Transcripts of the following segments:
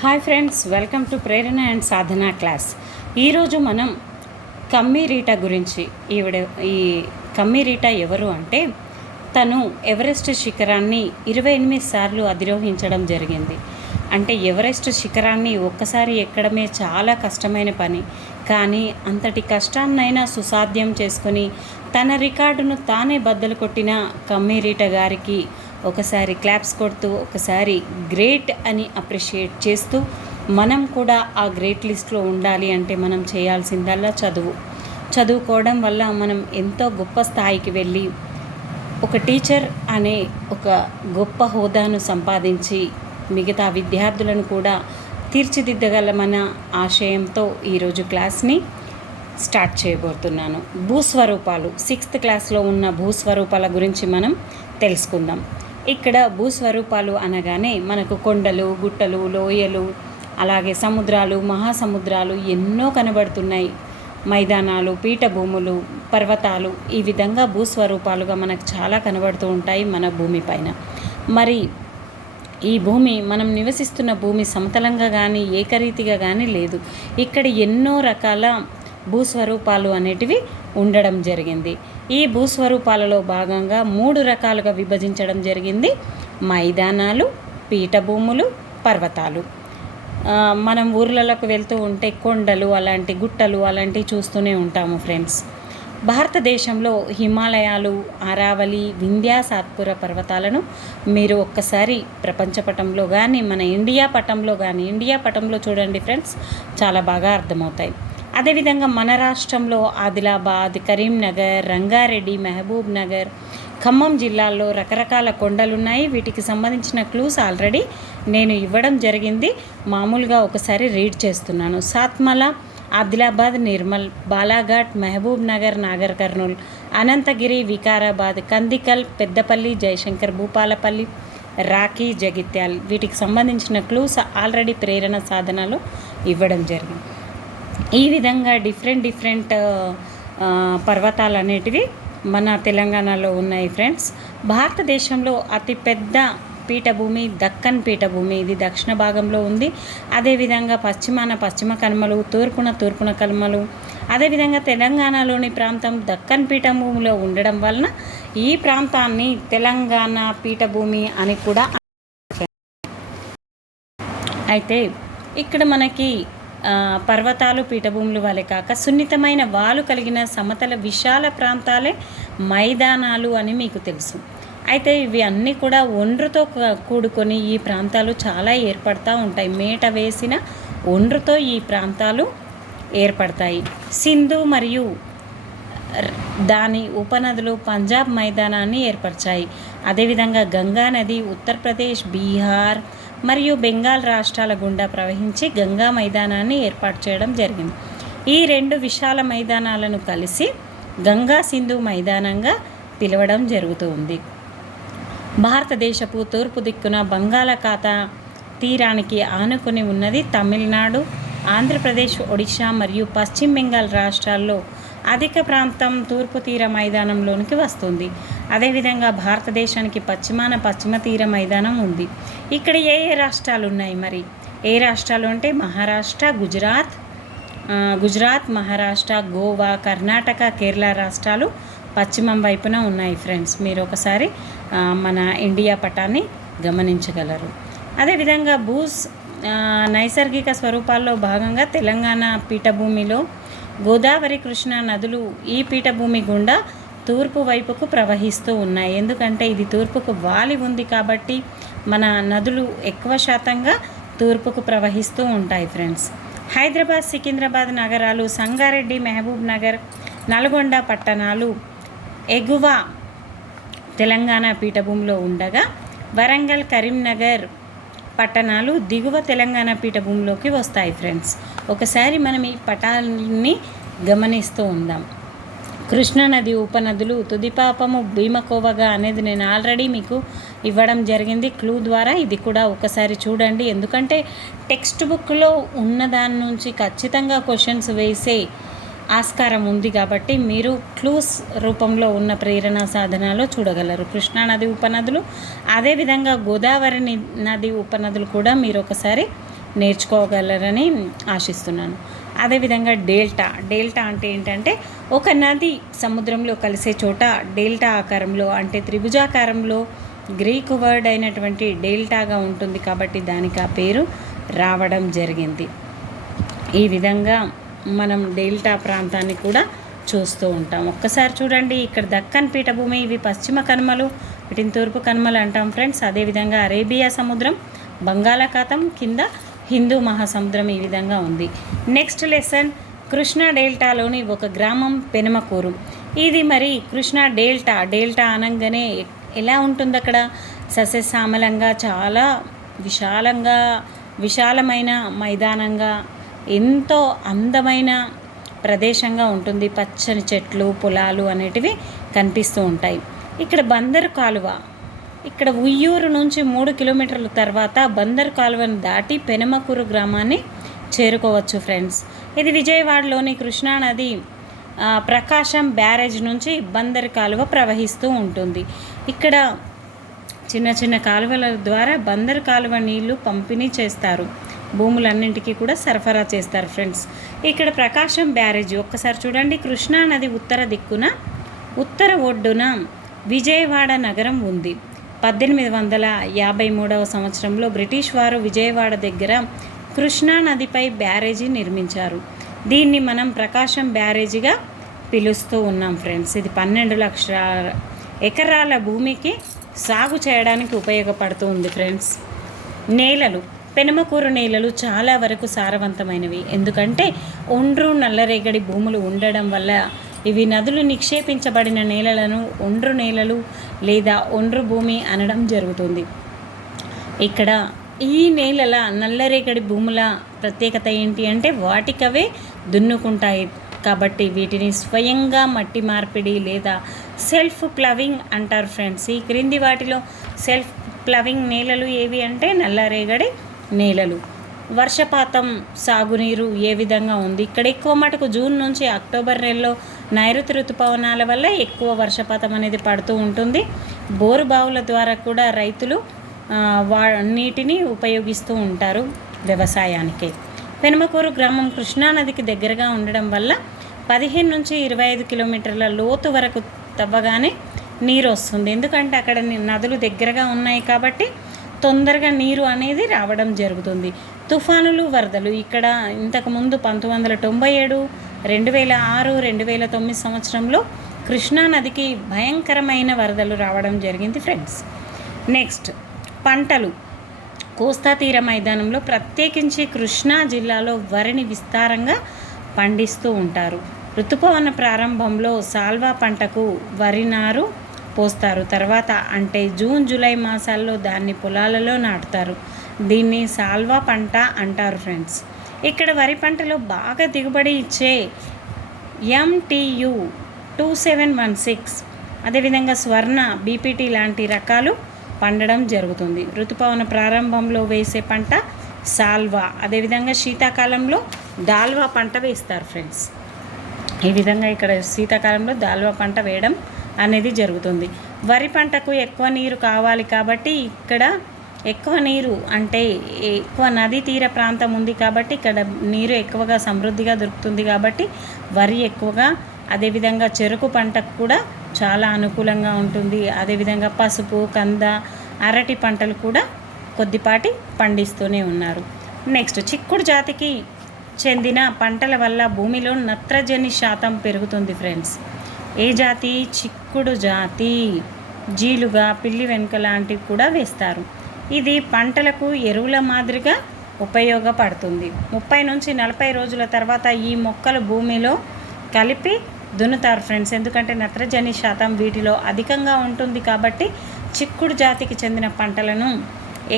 Hi friends, welcome to Prerana and Sadhana class. ఈరోజు మనం కమ్మీ Rita గురించి. ఈ కమ్మీ రీటా ఎవరు అంటే, తను ఎవరెస్ట్ శిఖరాన్ని 28 సార్లు అధిరోహించడం జరిగింది. అంటే ఎవరెస్ట్ శిఖరాన్ని ఒక్కసారి ఎక్కడమే చాలా కష్టమైన పని, కానీ అంతటి కష్టాన్నైనా సుసాధ్యం చేసుకొని తన రికార్డును తానే బద్దలు కొట్టిన కమ్మీ రీటా గారికి ఒకసారి క్లాప్స్ కొడుతూ, ఒకసారి గ్రేట్ అని అప్రిషియేట్ చేస్తూ, మనం కూడా ఆ గ్రేట్ లిస్ట్లో ఉండాలి అంటే మనం చేయాల్సిందల్లా చదువుకోవడం వల్ల మనం ఎంతో గొప్ప స్థాయికి వెళ్ళి ఒక టీచర్ అనే ఒక గొప్ప హోదాను సంపాదించి మిగతా విద్యార్థులను కూడా తీర్చిదిద్దగలమన్న ఆశయంతో ఈరోజు క్లాస్ని స్టార్ట్ చేయబోతున్నాను. భూస్వరూపాలు 6th క్లాస్లో ఉన్న భూస్వరూపాల గురించి మనం తెలుసుకుందాం. ఇక్కడ భూస్వరూపాలు అనగానే మనకు కొండలు, గుట్టలు, లోయలు, అలాగే సముద్రాలు, మహాసముద్రాలు ఎన్నో కనబడుతున్నాయి. మైదానాలు, పీఠభూములు, పర్వతాలు, ఈ విధంగా భూస్వరూపాలుగా మనకు చాలా కనబడుతూ ఉంటాయి మన భూమిపైన. మరి ఈ భూమి, మనం నివసిస్తున్న భూమి సమతలంగా కానీ ఏకరీతిగా కానీ లేదు. ఇక్కడ ఎన్నో రకాల భూస్వరూపాలు అనేటివి ఉండడం జరిగింది. ఈ భూస్వరూపాలలో భాగంగా 3 రకాలుగా విభజించడం జరిగింది: మైదానాలు, పీఠభూములు, పర్వతాలు. మనం ఊర్లలోకి వెళ్తూ ఉంటే కొండలు, అలాంటి గుట్టలు అలాంటివి చూస్తూనే ఉంటాము ఫ్రెండ్స్. భారతదేశంలో హిమాలయాలు, అరావళి, వింధ్యా సాత్పుర పర్వతాలను మీరు ఒక్కసారి ప్రపంచపటంలో కానీ మన ఇండియా పటంలో చూడండి ఫ్రెండ్స్, చాలా బాగా అర్థమవుతాయి. అదేవిధంగా మన రాష్ట్రంలో ఆదిలాబాద్, కరీంనగర్, రంగారెడ్డి, మహబూబ్ నగర్, ఖమ్మం జిల్లాల్లో రకరకాల కొండలున్నాయి. వీటికి సంబంధించిన క్లూస్ ఆల్రెడీ నేను ఇవ్వడం జరిగింది. మామూలుగా ఒకసారి రీడ్ చేస్తున్నాను. సాత్మల, ఆదిలాబాద్, నిర్మల్, బాలాఘాట్, మహబూబ్ నగర్, నాగర్ కర్నూల్, అనంతగిరి, వికారాబాద్, కందికల్, పెద్దపల్లి, జయశంకర్, భూపాలపల్లి, రాఖీ, జగిత్యాల్. వీటికి సంబంధించిన క్లూస్ ఆల్రెడీ ప్రేరణ సాధనలో ఇవ్వడం జరిగింది. ఈ విధంగా డిఫరెంట్ పర్వతాలు అనేటివి మన తెలంగాణలో ఉన్నాయి ఫ్రెండ్స్. భారతదేశంలో అతిపెద్ద పీఠభూమి దక్కన్ పీఠభూమి. ఇది దక్షిణ భాగంలో ఉంది. అదేవిధంగా పశ్చిమ కనుమలు, తూర్పున కనుమలు. అదేవిధంగా తెలంగాణలోని ప్రాంతం దక్కన్ పీఠభూమిలో ఉండడం వలన ఈ ప్రాంతాన్ని తెలంగాణ పీఠభూమి అని కూడా. అయితే ఇక్కడ మనకి పర్వతాలు, పీఠభూములు వలె కాక సున్నితమైన వాలు కలిగిన సమతల విశాల ప్రాంతాలే మైదానాలు అని మీకు తెలుసు. అయితే ఇవి అన్నీ కూడా ఒండ్రుతో కూడుకొని ఈ ప్రాంతాలు చాలా ఏర్పడతా ఉంటాయి. మేట వేసిన ఒండ్రుతో ఈ ప్రాంతాలు ఏర్పడతాయి. సింధు మరియు దాని ఉపనదులు పంజాబ్ మైదానాన్ని ఏర్పరిచాయి. అదేవిధంగా గంగా నది ఉత్తరప్రదేశ్, బీహార్ మరియు బెంగాల్ రాష్ట్రాల గుండా ప్రవహించి గంగా మైదానాన్ని ఏర్పాటు చేయడం జరిగింది. ఈ 2 విశాల మైదానాలను కలిసి గంగా సింధు మైదానంగా పిలవడం జరుగుతుంది. భారతదేశపు తూర్పు దిక్కున బంగాళాఖాత తీరానికి ఆనుకుని ఉన్నది తమిళనాడు, ఆంధ్రప్రదేశ్, ఒడిశా మరియు పశ్చిమ బెంగాల్ రాష్ట్రాల్లో అధిక ప్రాంతం తూర్పు తీర మైదానంలోనికి వస్తుంది. అదేవిధంగా భారతదేశానికి పశ్చిమ తీర మైదానం ఉంది. ఇక్కడ ఏ రాష్ట్రాలు ఉన్నాయి? మరి ఏ రాష్ట్రాలు అంటే మహారాష్ట్ర, గుజరాత్, మహారాష్ట్ర, గోవా, కర్ణాటక, కేరళ రాష్ట్రాలు పశ్చిమం వైపున ఉన్నాయి ఫ్రెండ్స్. మీరు ఒకసారి మన ఇండియా పటాన్ని గమనించగలరు. అదేవిధంగా నైసర్గిక స్వరూపాల్లో భాగంగా తెలంగాణ పీఠభూమిలో గోదావరి, కృష్ణా నదులు ఈ పీఠభూమి గుండా తూర్పు వైపుకు ప్రవహిస్తూ ఉన్నాయి. ఎందుకంటే ఇది తూర్పుకు వాలి ఉంది కాబట్టి మన నదులు ఎక్కువ శాతంగా తూర్పుకు ప్రవహిస్తూ ఉంటాయి ఫ్రెండ్స్. హైదరాబాద్, సికింద్రాబాద్ నగరాలు, సంగారెడ్డి, మహబూబ్ నగర్, నల్గొండ పట్టణాలు ఎగువ తెలంగాణ పీఠభూమిలో ఉండగా వరంగల్, కరీంనగర్ పట్టణాలు దిగువ తెలంగాణ పీఠభూమిలోకి వస్తాయి ఫ్రెండ్స్. ఒకసారి మనం ఈ పటాన్ని గమనిస్తూ ఉందాం. కృష్ణానది ఉపనదులు తుదిపాపము భీమకోవగా అనేది నేను ఆల్రెడీ మీకు ఇవ్వడం జరిగింది క్లూ ద్వారా. ఇది కూడా ఒకసారి చూడండి, ఎందుకంటే టెక్స్ట్ బుక్లో ఉన్న దాని నుంచి ఖచ్చితంగా క్వశ్చన్స్ వేసే ఆస్కారం ఉంది కాబట్టి మీరు క్లూస్ రూపంలో ఉన్న ప్రేరణ సాధనాలో చూడగలరు. కృష్ణానది ఉపనదులు, అదేవిధంగా గోదావరి నది ఉపనదులు కూడా మీరు ఒకసారి నేర్చుకోగలరని ఆశిస్తున్నాను. అదేవిధంగా డెల్టా అంటే ఏంటంటే ఒక నది సముద్రంలో కలిసే చోట డెల్టా ఆకారంలో అంటే త్రిభుజాకారంలో గ్రీకు వర్డ్ అయినటువంటి డెల్టాగా ఉంటుంది కాబట్టి దానికి ఆ పేరు రావడం జరిగింది. ఈ విధంగా మనం డెల్టా ప్రాంతాన్ని కూడా చూస్తూ ఉంటాం. ఒక్కసారి చూడండి, ఇక్కడ దక్కన్ పీఠభూమి, ఇవి పశ్చిమ కనుమలు, వీటిని తూర్పు కనుమలు అంటాం ఫ్రెండ్స్. అదేవిధంగా అరేబియా సముద్రం, బంగాళాఖాతం, కింద హిందూ మహాసముద్రం ఈ విధంగా ఉంది. నెక్స్ట్ లెసన్ కృష్ణా డెల్టాలోని ఒక గ్రామం పెనమకూరు. ఇది మరి కృష్ణా డెల్టా అనగానే ఎలా ఉంటుంది అక్కడ? సస్యశ్యామలంగా, చాలా విశాలమైన మైదానంగా, ఎంతో అందమైన ప్రదేశంగా ఉంటుంది. పచ్చని చెట్లు, పొలాలు అనేటివి కనిపిస్తూ ఉంటాయి. ఇక్కడ బందరు కాలువ, ఇక్కడ ఉయ్యూరు నుంచి 3 కిలోమీటర్ల తర్వాత బందరు కాలువను దాటి పెనమకూరు గ్రామాన్ని చేరుకోవచ్చు ఫ్రెండ్స్. ఇది విజయవాడలోని కృష్ణానది ప్రకాశం బ్యారేజ్ నుంచి బందరు కాలువ ప్రవహిస్తూ ఉంటుంది. ఇక్కడ చిన్న చిన్న కాలువల ద్వారా బందరు కాలువ నీళ్లు పంపిణీ చేస్తారు, భూములన్నింటికీ కూడా సరఫరా చేస్తారు ఫ్రెండ్స్. ఇక్కడ ప్రకాశం బ్యారేజ్ ఒక్కసారి చూడండి. కృష్ణానది ఉత్తర దిక్కున ఉత్తర ఒడ్డున విజయవాడ నగరం ఉంది. 1853 సంవత్సరంలో బ్రిటిష్ వారు విజయవాడ దగ్గర కృష్ణానదిపై బ్యారేజీ నిర్మించారు. దీన్ని మనం ప్రకాశం బ్యారేజీగా పిలుస్తూ ఉన్నాం ఫ్రెండ్స్. ఇది 12 లక్షల ఎకరాల భూమికి సాగు చేయడానికి ఉపయోగపడుతూ ఉంది ఫ్రెండ్స్. నేలలు, పెనమకూరు నేలలు చాలా వరకు సారవంతమైనవి. ఎందుకంటే ఒండ్రు నల్లరేగడి భూములు ఉండడం వల్ల ఇవి నదులు నిక్షేపించబడిన నేలలను ఒండ్రు నేలలు లేదా ఒండ్రు భూమి అనడం జరుగుతుంది. ఇక్కడ ఈ నేలల నల్లరేగడి భూముల ప్రత్యేకత ఏంటి అంటే వాటికవే దున్నుకుంటాయి కాబట్టి వీటిని స్వయంగా మట్టి మార్పిడి లేదా సెల్ఫ్ ప్లవింగ్ అంటారు ఫ్రెండ్స్. ఈ క్రింది వాటిలో సెల్ఫ్ ప్లవింగ్ నేలలు ఏవి అంటే నల్లరేగడి నేలలు. వర్షపాతం, సాగునీరు ఏ విధంగా ఉంది? ఇక్కడ ఎక్కువ మటుకు జూన్ నుంచి అక్టోబర్ నెలలో నైరుతి ఋతుపవనాల వల్ల ఎక్కువ వర్షపాతం అనేది పడుతూ ఉంటుంది. బోరు బావుల ద్వారా కూడా రైతులు నీటిని ఉపయోగిస్తూ ఉంటారు వ్యవసాయానికి. పెనమకూరు గ్రామం కృష్ణానదికి దగ్గరగా ఉండడం వల్ల 15 నుంచి 25 కిలోమీటర్ల లోతు వరకు తవ్వగానే నీరు వస్తుంది. ఎందుకంటే అక్కడ నదులు దగ్గరగా ఉన్నాయి కాబట్టి తొందరగా నీరు అనేది రావడం జరుగుతుంది. తుఫానులు, వరదలు ఇక్కడ ఇంతకుముందు 1997, 2006, 2009 సంవత్సరంలో కృష్ణానదికి భయంకరమైన వరదలు రావడం జరిగింది ఫ్రెండ్స్. నెక్స్ట్ పంటలు. కోస్తా తీర మైదానంలో ప్రత్యేకించి కృష్ణా జిల్లాలో వరిని విస్తారంగా పండిస్తూ ఉంటారు. ఋతుపవన ప్రారంభంలో సాల్వా పంటకు వరి నారు పోస్తారు. తర్వాత అంటే జూన్, జూలై మాసాల్లో దాన్ని పొలాలలో నాటుతారు. దీన్ని సాల్వా పంట అంటారు ఫ్రెండ్స్. ఇక్కడ వరి పంటలో బాగా దిగుబడి ఇచ్చే MTU 2716 అదేవిధంగా స్వర్ణ, BPT లాంటి రకాలు పండడం జరుగుతుంది. ఋతుపవన ప్రారంభంలో వేసే పంట సాల్వా, అదేవిధంగా శీతాకాలంలో దాల్వా పంట వేస్తారు ఫ్రెండ్స్. ఈ విధంగా ఇక్కడ శీతాకాలంలో దాల్వా పంట వేయడం అనేది జరుగుతుంది. వరి పంటకు ఎక్కువ నీరు కావాలి కాబట్టి ఇక్కడ ఎక్కువ నీరు అంటే ఎక్కువ నదీ తీర ప్రాంతం ఉంది కాబట్టి ఇక్కడ నీరు ఎక్కువగా సమృద్ధిగా దొరుకుతుంది కాబట్టి వరి ఎక్కువగా, అదేవిధంగా చెరుకు పంటకు కూడా చాలా అనుకూలంగా ఉంటుంది. అదేవిధంగా పసుపు, కంద, అరటి పంటలు కూడా కొద్దిపాటి పండిస్తూనే ఉన్నారు. నెక్స్ట్ చిక్కుడు జాతికి చెందిన పంటల వల్ల భూమిలో నత్రజని శాతం పెరుగుతుంది ఫ్రెండ్స్. ఏ జాతి? చిక్కుడు జాతి. జీలుగా, పిల్లి వెనుక లాంటివి కూడా వేస్తారు. ఇది పంటలకు ఎరువుల మాదిరిగా ఉపయోగపడుతుంది. 30 నుంచి 40 రోజుల తర్వాత ఈ మొక్కలు భూమిలో కలిపి దున్నుతారు ఫ్రెండ్స్. ఎందుకంటే నత్రజని శాతం వీటిలో అధికంగా ఉంటుంది కాబట్టి చిక్కుడు జాతికి చెందిన పంటలను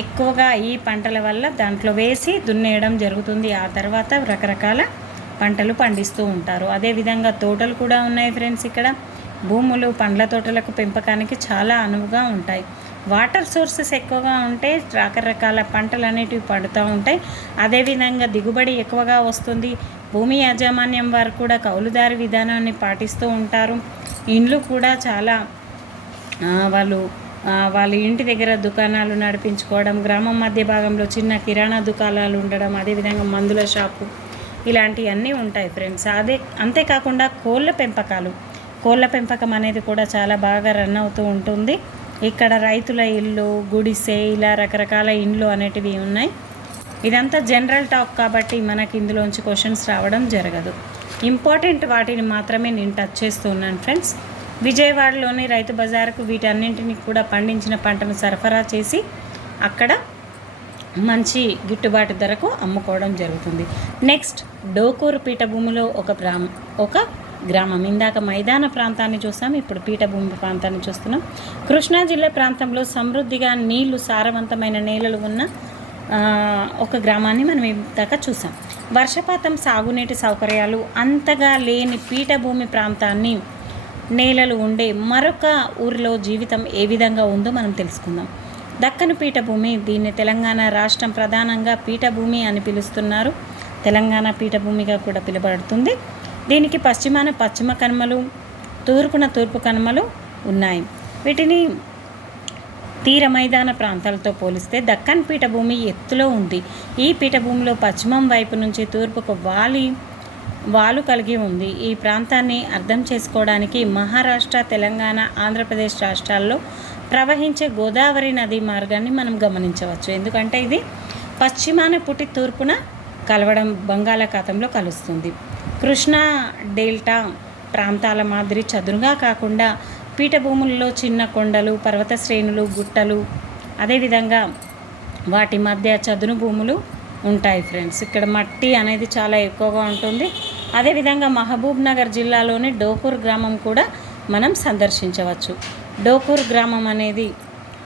ఎక్కువగా ఈ పంటల వల్ల దాంట్లో వేసి దున్నేయడం జరుగుతుంది. ఆ తర్వాత రకరకాల పంటలు పండిస్తూ ఉంటారు. అదేవిధంగా తోటలు కూడా ఉన్నాయి ఫ్రెండ్స్. ఇక్కడ భూములు పండ్ల తోటలకు పెంపకానికి చాలా అనువుగా ఉంటాయి. వాటర్ సోర్సెస్ ఎక్కువగా ఉంటే రకరకాల పంటలు అనేటివి పడుతూ ఉంటాయి. అదేవిధంగా దిగుబడి ఎక్కువగా వస్తుంది. భూమి యాజమాన్యం వారు కూడా కౌలుదారి విధానాన్ని పాటిస్తూ ఉంటారు. ఇండ్లు కూడా చాలా వాళ్ళు వాళ్ళ ఇంటి దగ్గర దుకాణాలు నడిపించుకోవడం, గ్రామం మధ్య భాగంలో చిన్న కిరాణా దుకాణాలు ఉండడం, అదేవిధంగా మందుల షాపు ఇలాంటివన్నీ ఉంటాయి ఫ్రెండ్స్. అంతేకాకుండా కోళ్ళ పెంపకం అనేది కూడా చాలా బాగా రన్ అవుతూ ఉంటుంది. ఇక్కడ రైతుల ఇల్లు, గుడిసె, ఇలా రకరకాల ఇండ్లు అనేటివి ఉన్నాయి. ఇదంతా జనరల్ టాక్ కాబట్టి మనకి ఇందులోంచి క్వశ్చన్స్ రావడం జరగదు. ఇంపార్టెంట్ వాటిని మాత్రమే నేను టచ్ చేస్తూ ఉన్నాను ఫ్రెండ్స్. విజయవాడలోని రైతు బజారుకు వీటన్నింటినీ కూడా పండించిన పంటను సరఫరా చేసి అక్కడ మంచి గిట్టుబాటు ధరకు అమ్ముకోవడం జరుగుతుంది. నెక్స్ట్, డోకూరు పీఠభూమిలో ఒక గ్రామం. ఇందాక మైదాన ప్రాంతాన్ని చూస్తాం, ఇప్పుడు పీఠభూమి ప్రాంతాన్ని చూస్తున్నాం. కృష్ణా జిల్లా ప్రాంతంలో సమృద్ధిగా నీళ్లు, సారవంతమైన నేలలు ఉన్న ఒక గ్రామాన్ని మనం ఇందాక చూసాం. వర్షపాతం, సాగునీటి సౌకర్యాలు అంతగా లేని పీఠభూమి ప్రాంతాన్ని, నేలలు ఉండే మరొక ఊరిలో జీవితం ఏ విధంగా ఉందో మనం తెలుసుకుందాం. దక్కను పీఠభూమి, దీన్ని తెలంగాణ రాష్ట్రం ప్రధానంగా పీఠభూమి అని పిలుస్తున్నారు. తెలంగాణ పీఠభూమిగా కూడా పిలువబడుతుంది. దీనికి పశ్చిమాన పశ్చిమ కనుమలు, తూర్పున తూర్పు కనుమలు ఉన్నాయి. వీటిని తీర మైదాన ప్రాంతాలతో పోలిస్తే దక్కన్ పీఠభూమి ఎత్తులో ఉంది. ఈ పీఠభూమిలో పశ్చిమం వైపు నుంచి తూర్పుకు వాలు కలిగి ఉంది. ఈ ప్రాంతాన్ని అర్థం చేసుకోవడానికి మహారాష్ట్ర, తెలంగాణ, ఆంధ్రప్రదేశ్ రాష్ట్రాల్లో ప్రవహించే గోదావరి నది మార్గాన్ని మనం గమనించవచ్చు. ఎందుకంటే ఇది పశ్చిమాన పుట్టి తూర్పున కలవడం, బంగాళాఖాతంలో కలుస్తుంది. కృష్ణా డెల్టా ప్రాంతాల మాదిరి చదునుగా కాకుండా పీఠభూముల్లో చిన్న కొండలు, పర్వత శ్రేణులు, గుట్టలు, అదేవిధంగా వాటి మధ్య చదును భూములు ఉంటాయి ఫ్రెండ్స్. ఇక్కడ మట్టి అనేది చాలా ఎక్కువగా ఉంటుంది. అదేవిధంగా మహబూబ్ నగర్ జిల్లాలోని డోకూర్ గ్రామం కూడా మనం సందర్శించవచ్చు. డోకూర్ గ్రామం అనేది